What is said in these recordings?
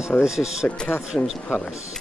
So this is St Catherine's Palace.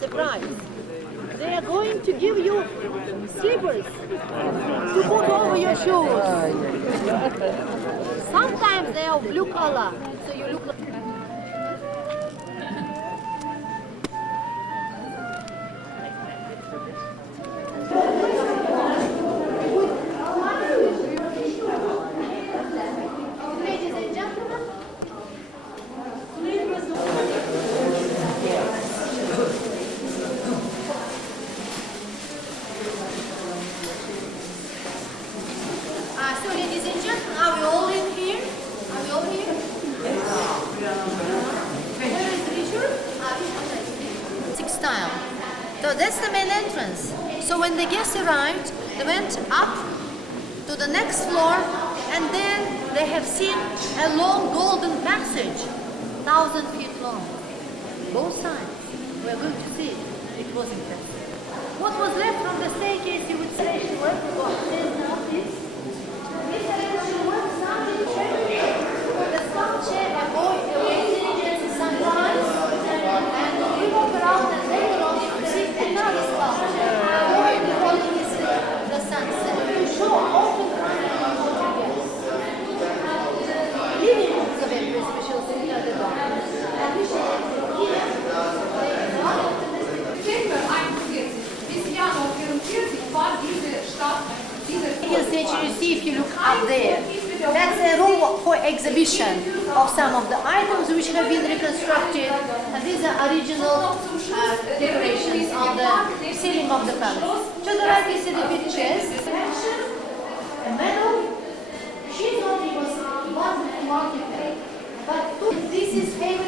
Surprise! They are going to give you slippers to put over your shoes. Sometimes they are blue color, so you look like... So ladies and gentlemen, are we all in here? Are we all here? Yes. Where is Richard? Baltic style. So that's the main entrance. So when the guests arrived, they went up to the next floor and then they have seen a long golden passage, 1,000 feet long. Both sides. We're going to see it. It was impressive. What was left from the staircase, you would say, she worked for this. The sculpture awaiting sometimes, and we walk around and later on you see another sculpture. We call it the sunset. So often living rooms are very special thing at the back. And we should here. You see if you look up there. That's a room for exhibition of some of the items which have been reconstructed, and these are original decorations on the ceiling of the palace. To the right you see the pictures. A medal. She's not even one artifact, but this is famous.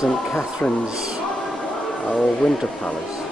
St. Catherine's or Winter Palace.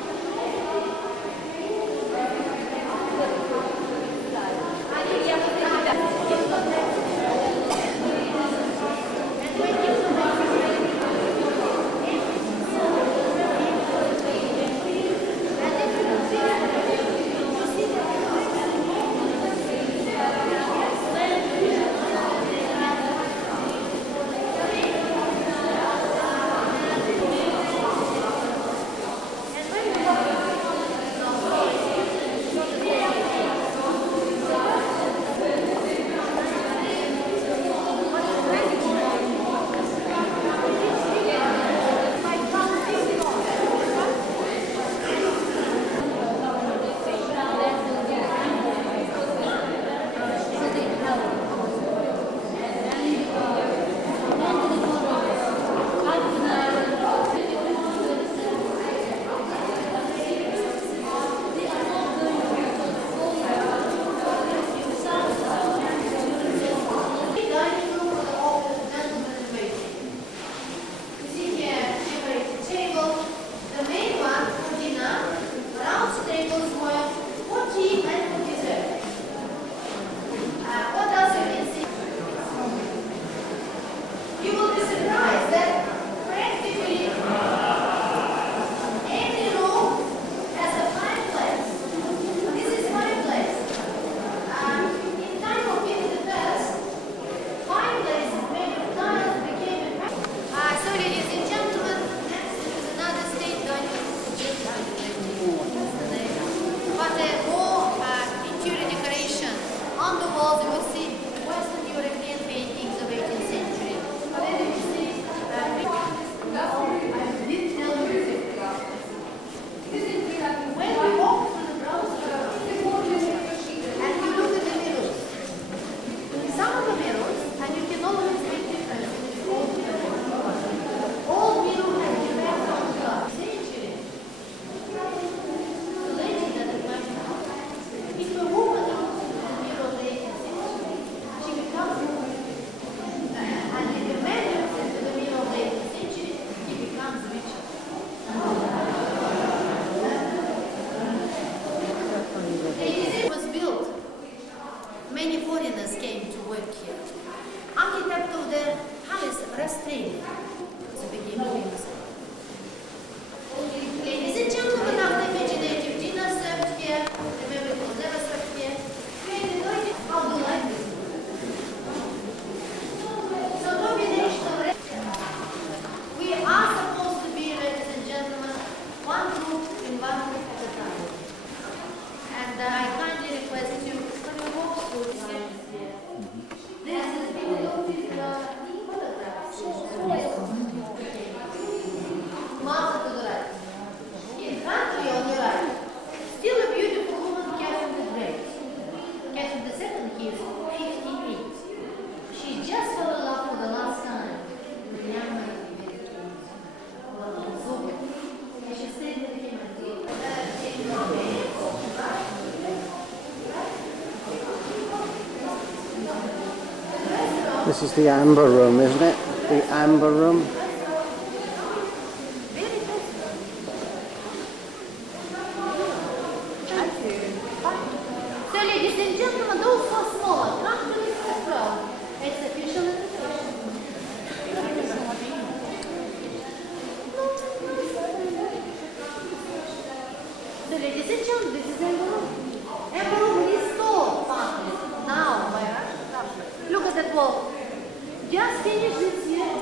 This is the Amber Room, isn't it? The Amber Room. So ladies and gentlemen, those who are smaller, come to this as well. It's official invitation. So ladies and gentlemen, this is Amber Room. Amber Room restored partly. Now, look at that wall. Just finished this year.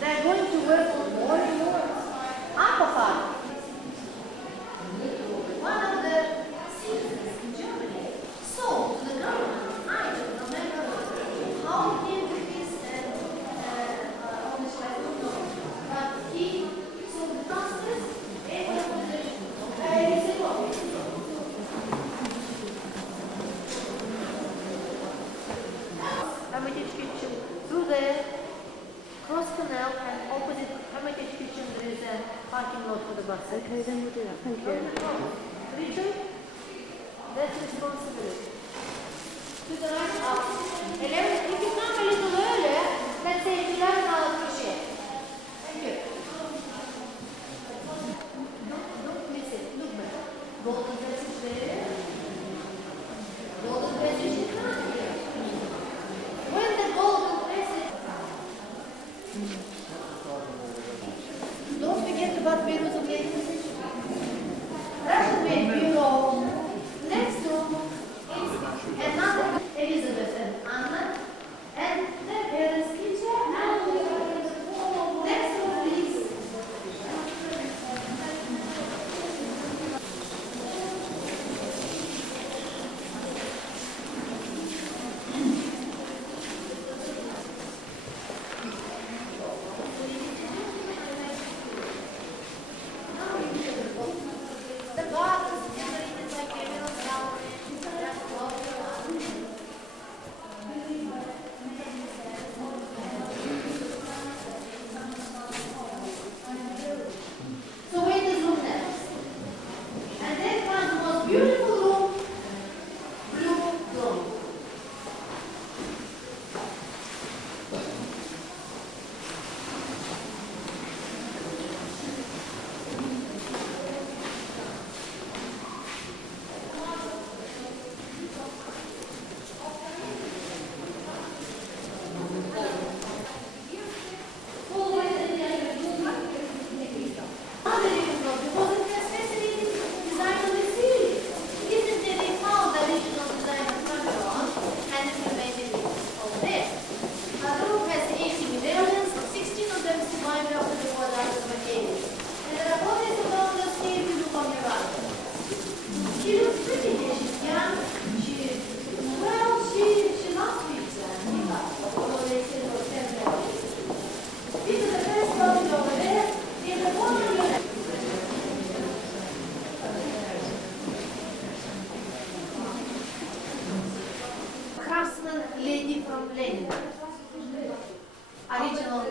They're going to work on more and more. Upper part. One of the citizens in Germany sold to the government. I don't remember how he came to this and honestly I don't know. But he sold the masters and the organization. He said, well, Hermitage Kitchen through the cross canal and opposite Hermitage Kitchen there is a parking lot for the buses. Okay, then we'll do that. Thank you. Richard, that's responsibility. To the right up. 11, if you come a little earlier, let's say 11 hours per shift.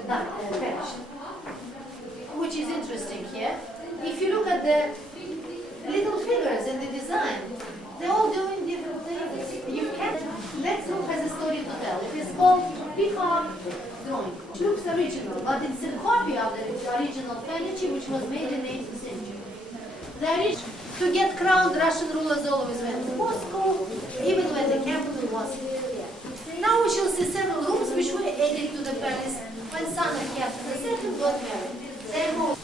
finished. Which is interesting here. If you look at the little figures in the design, they're all doing different things. You can. Next room has a story to tell. It is called Peacock Drawing. It looks original, but it's a copy of the original furniture which was made in the 18th century. To get crowned, Russian rulers always went to Moscow, even when the capital was here. Now we shall see several rooms which were added to the palace when son of Catherine II got married. They moved.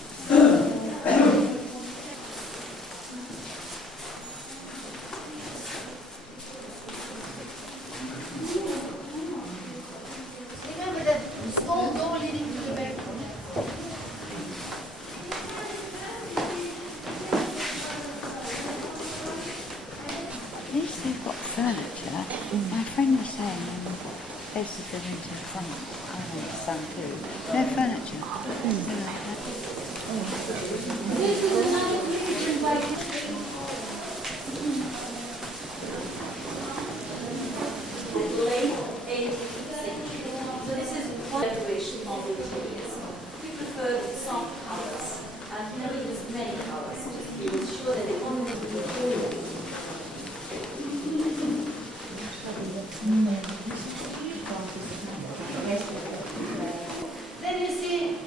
Remember that small door leading to the back room? At least they've got furniture. My friend was saying places they're into France, I went to some too. No furniture. This is another picture by late 18th century. So this is one decoration of the interiors. We prefer soft colors and never use many colors. We will sure that it only be cool. Then you see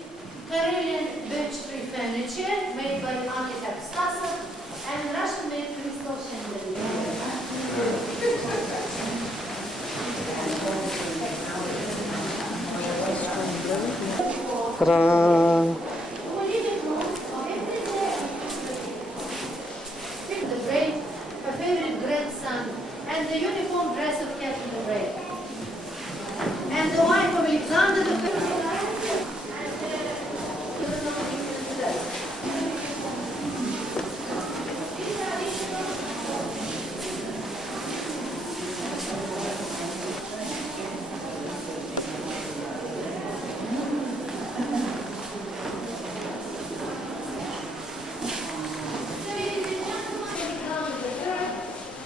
Karelian birch tree furniture made by the architect Stasov and Russian-made crystal chandelier. Ta-da! The brave, her favorite grandson, and the uniform dress of Catherine the Brave. And the wife of Alexander the First.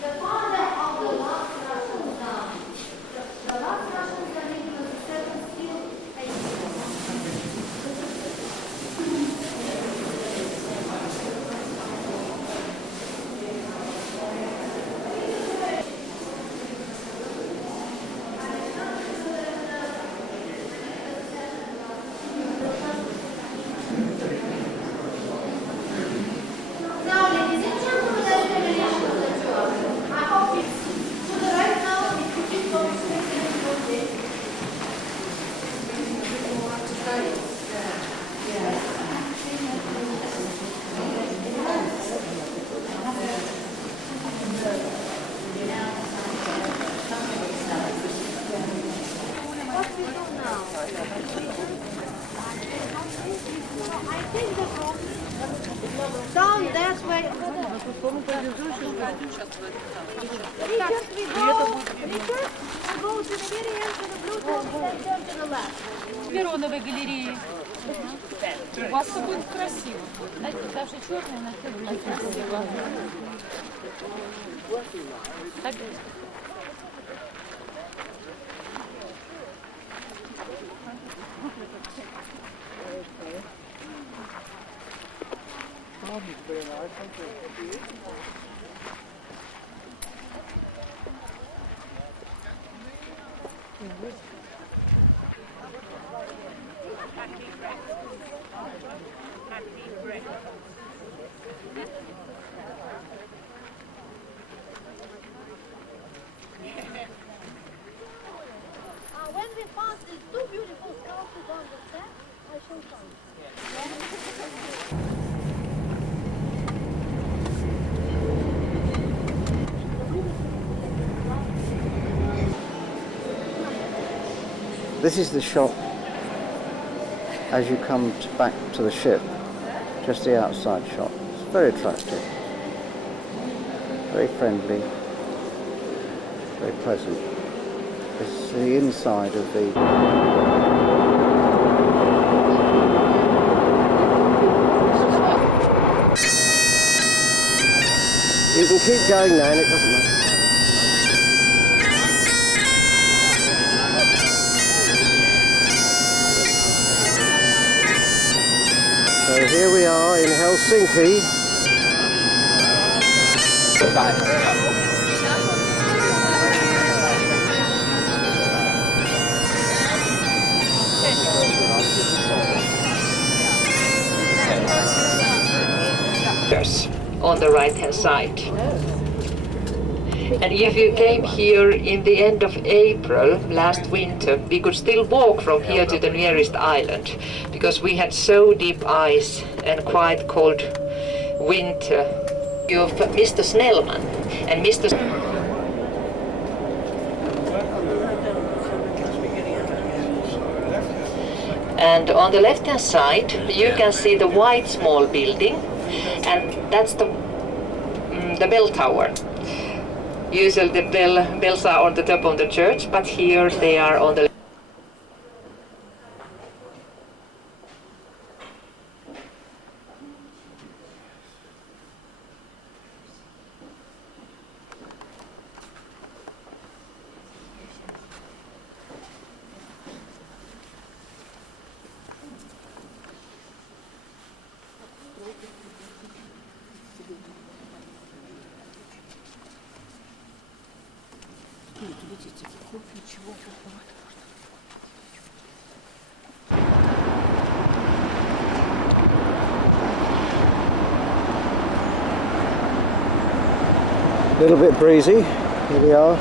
The father of the last Russian Tsar. The last Russian Tsar was the second still Now, ladies and gentlemen, that's the revelation of the tour. I hope it's to the right now. If you keep on expecting to go there. What we do now? I think the down that way. Richard, we go to the very end of the blue door and then turn to the left. Вероновой галереи. У вас все будет красиво. Знаете, даже черное на все будет красиво. Так. When we found these two beautiful sculptures on the set, I shall show you. This is the shop as you come back to the ship, just the outside shop. It's very attractive, very friendly, very pleasant. This is the inside of the... You can keep going now and it doesn't matter. So here we are in Helsinki. On the right hand side. And if you came here in the end of April last winter, we could still walk from here to the nearest island because we had so deep ice and quite cold winter. Of Mr. Snellman and Mr. And on the left hand side you can see the white small building, and that's the bell tower. Usually the bells are on the top of the church, but here they are on the A little bit breezy. Here we are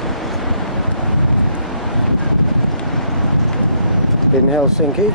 in Helsinki.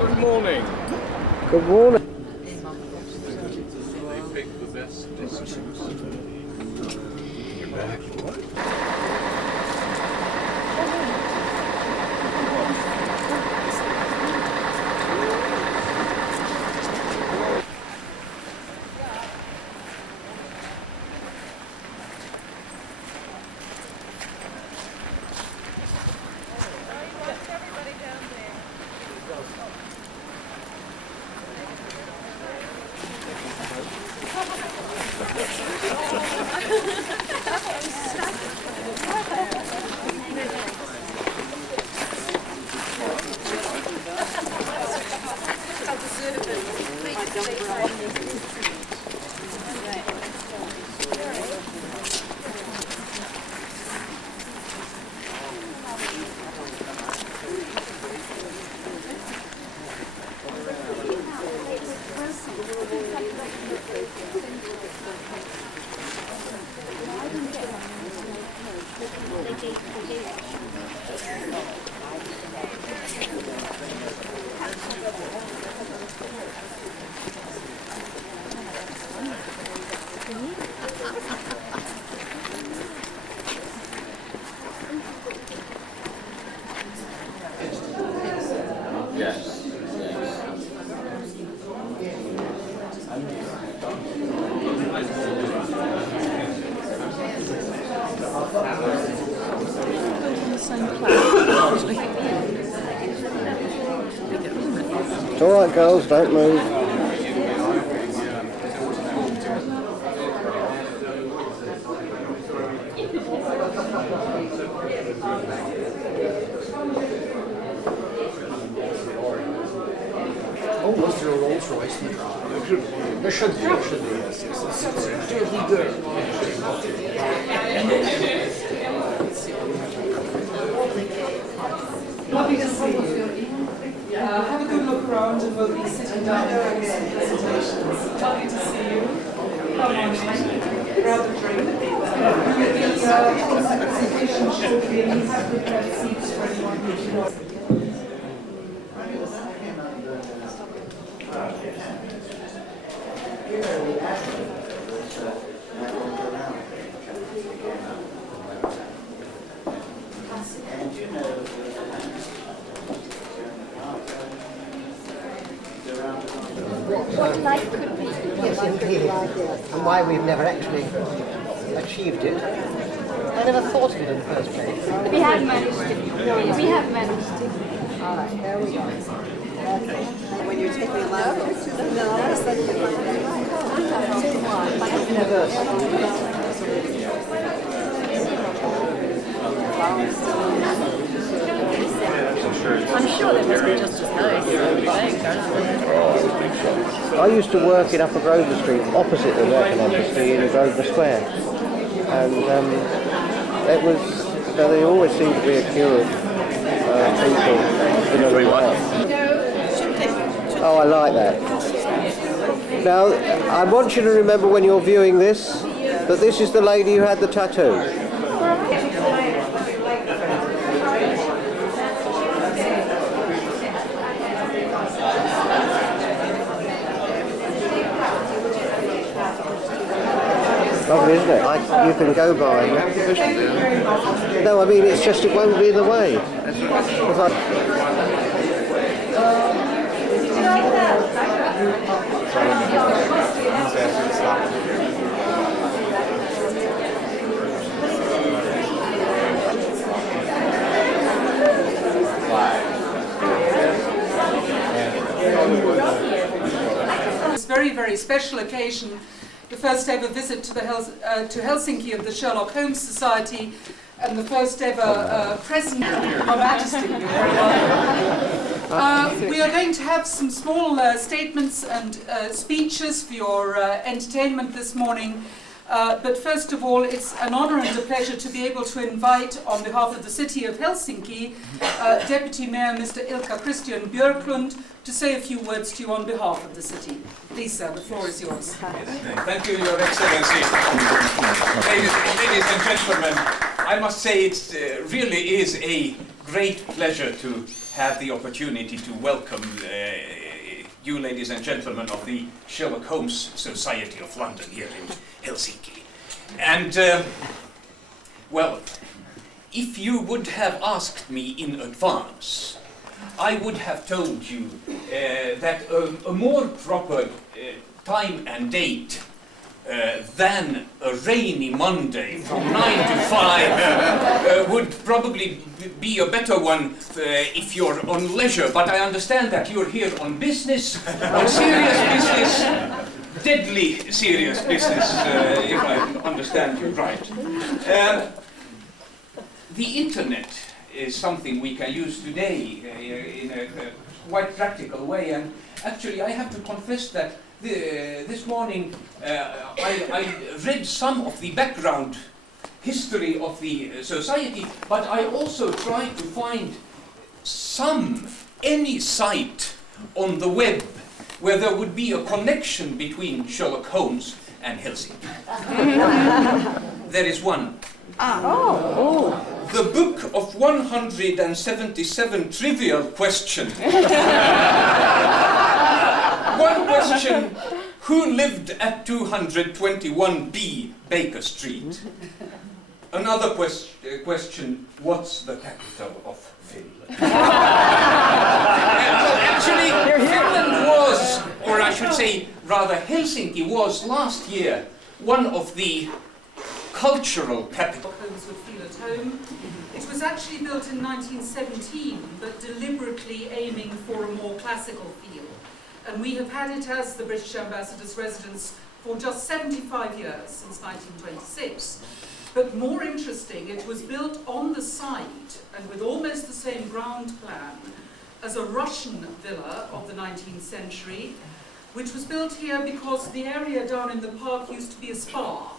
Good morning. Good morning. They pick the best It's all right, girls, don't move. Oh, was there a Rolls Royce? There should be, yes. Lovely to see you. Have a good look around and we'll be sitting down for some presentations. Lovely to see you. Come on in. Grab a drink. We'll be presentation shortly and you have prepared seats for anyone who wants. What life could be. Yes, indeed. And why we've never actually achieved it. I never thought of it in the first place. We have managed it. We have managed it. All right, there we go. Okay. When you're taking a lot of pictures, and then all of a sudden you find I'm sure they must be just as nice. I used to work in Upper Grosvenor Street, opposite the American Embassy in Grosvenor Square, and it was. There always seemed to be a queue of people in a way. Oh, I like that. Now, I want you to remember when you're viewing this that this is the lady who had the tattoo. Lovely, isn't it? You can go by. No, I mean, it's just it won't be in the way. This very, very special occasion, the first ever visit to to Helsinki of the Sherlock Holmes Society, and the first ever present of Her Majesty. We are going to have some small statements and speeches for your entertainment this morning. But first of all, it's an honour and a pleasure to be able to invite, on behalf of the city of Helsinki, Deputy Mayor Mr. Ilkka Christian Björklund, to say a few words to you on behalf of the city. Please, sir, the floor is yours. Thank you, Your Excellency. Ladies and gentlemen, I must say it really is a great pleasure to have the opportunity to welcome you, ladies and gentlemen, of the Sherlock Holmes Society of London here in Helsinki. And, well, if you would have asked me in advance, I would have told you that a more proper time and date than a rainy Monday from 9 to 5 would probably be a better one if you're on leisure. But I understand that you're here on business, on serious business, deadly serious business, if I understand you right. The internet is something we can use today in a quite practical way, and actually I have to confess that this morning I read some of the background history of the society, but I also tried to find any site on the web where there would be a connection between Sherlock Holmes and Helsinki. There is one. The Book of 177 Trivial Questions. One question, who lived at 221B Baker Street? Another question, what's the capital of Finland? Actually, Finland was, or I should say, rather Helsinki was last year one of the cultural capital. Holmes would feel at home. It was actually built in 1917, but deliberately aiming for a more classical feel. And we have had it as the British Ambassador's residence for just 75 years, since 1926. But more interesting, it was built on the site and with almost the same ground plan as a Russian villa of the 19th century, which was built here because the area down in the park used to be a spa,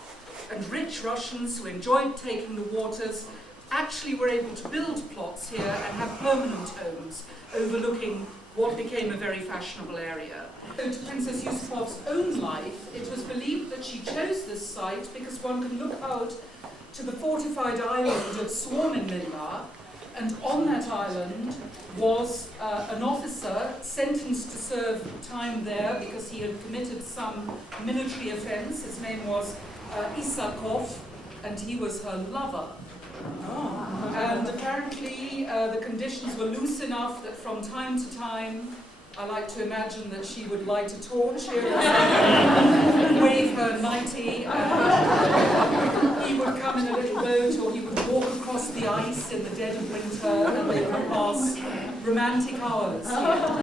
and rich Russians who enjoyed taking the waters actually were able to build plots here and have permanent homes overlooking what became a very fashionable area. So to Princess Yusupov's own life, it was believed that she chose this site because one can look out to the fortified island of Suomenlinna, and on that island was an officer sentenced to serve time there because he had committed some military offence. His name was Isakov, and he was her lover. And apparently the conditions were loose enough that from time to time, I like to imagine that she would light a torch here and wave her nightie, and he would come in a little boat, or he would walk across the ice in the dead of winter, and they would pass romantic hours here.